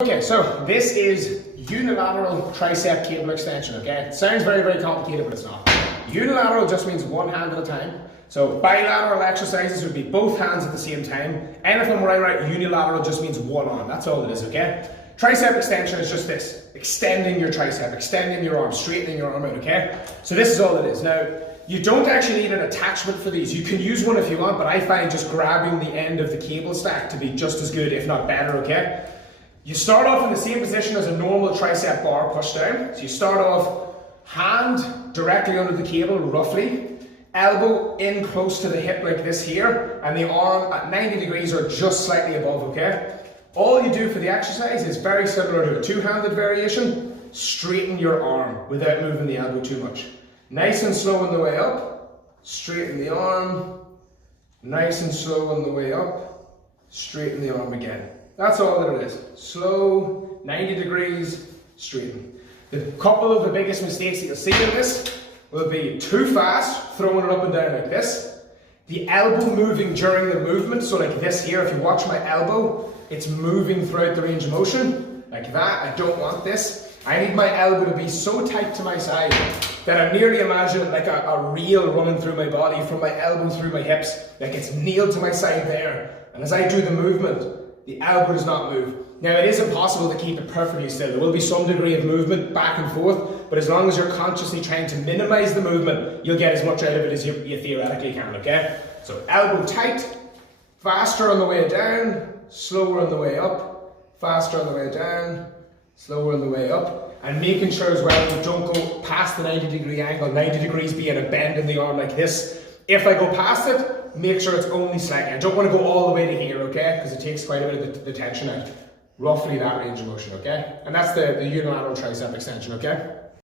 Okay, so this is unilateral tricep cable extension, okay? It sounds very, very complicated, but it's not. Unilateral just means one hand at a time. So bilateral exercises would be both hands at the same time. Anything where I write unilateral just means one arm, that's all it is, okay? Tricep extension is just this, extending your tricep, extending your arm, straightening your arm out, okay? So this is all it is. Now, you don't actually need an attachment for these. You can use one if you want, but I find just grabbing the end of the cable stack to be just as good, if not better, okay? You start off in the same position as a normal tricep bar push down. So you start off hand directly under the cable, roughly, elbow in close to the hip like this here, and the arm at 90 degrees or just slightly above, okay? All you do for the exercise is very similar to a two-handed variation. Straighten your arm without moving the elbow too much. Nice and slow on the way up, straighten the arm. Nice and slow on the way up, straighten the arm again. That's all that it is. Slow, 90 degrees, straighten. The couple of the biggest mistakes that you'll see in this will be too fast, throwing it up and down like this. The elbow moving during the movement, so like this here, if you watch my elbow, it's moving throughout the range of motion, like that. I don't want this. I need my elbow to be so tight to my side that I'm nearly imagining like a reel running through my body from my elbow through my hips, like it's nailed to my side there. And as I do the movement, the elbow does not move. Now it is impossible to keep it perfectly still. There will be some degree of movement back and forth, but as long as you're consciously trying to minimize the movement, you'll get as much out of it as you theoretically can, okay? So elbow tight, faster on the way down, slower on the way up, faster on the way down, slower on the way up, and making sure as well you don't go past the 90-degree angle, 90 degrees being a bend in the arm like this. If I go past it, make sure it's only slightly. I don't want to go all the way to here, okay? Because it takes quite a bit of the tension out. Roughly that range of motion, okay? And that's the unilateral tricep extension, okay?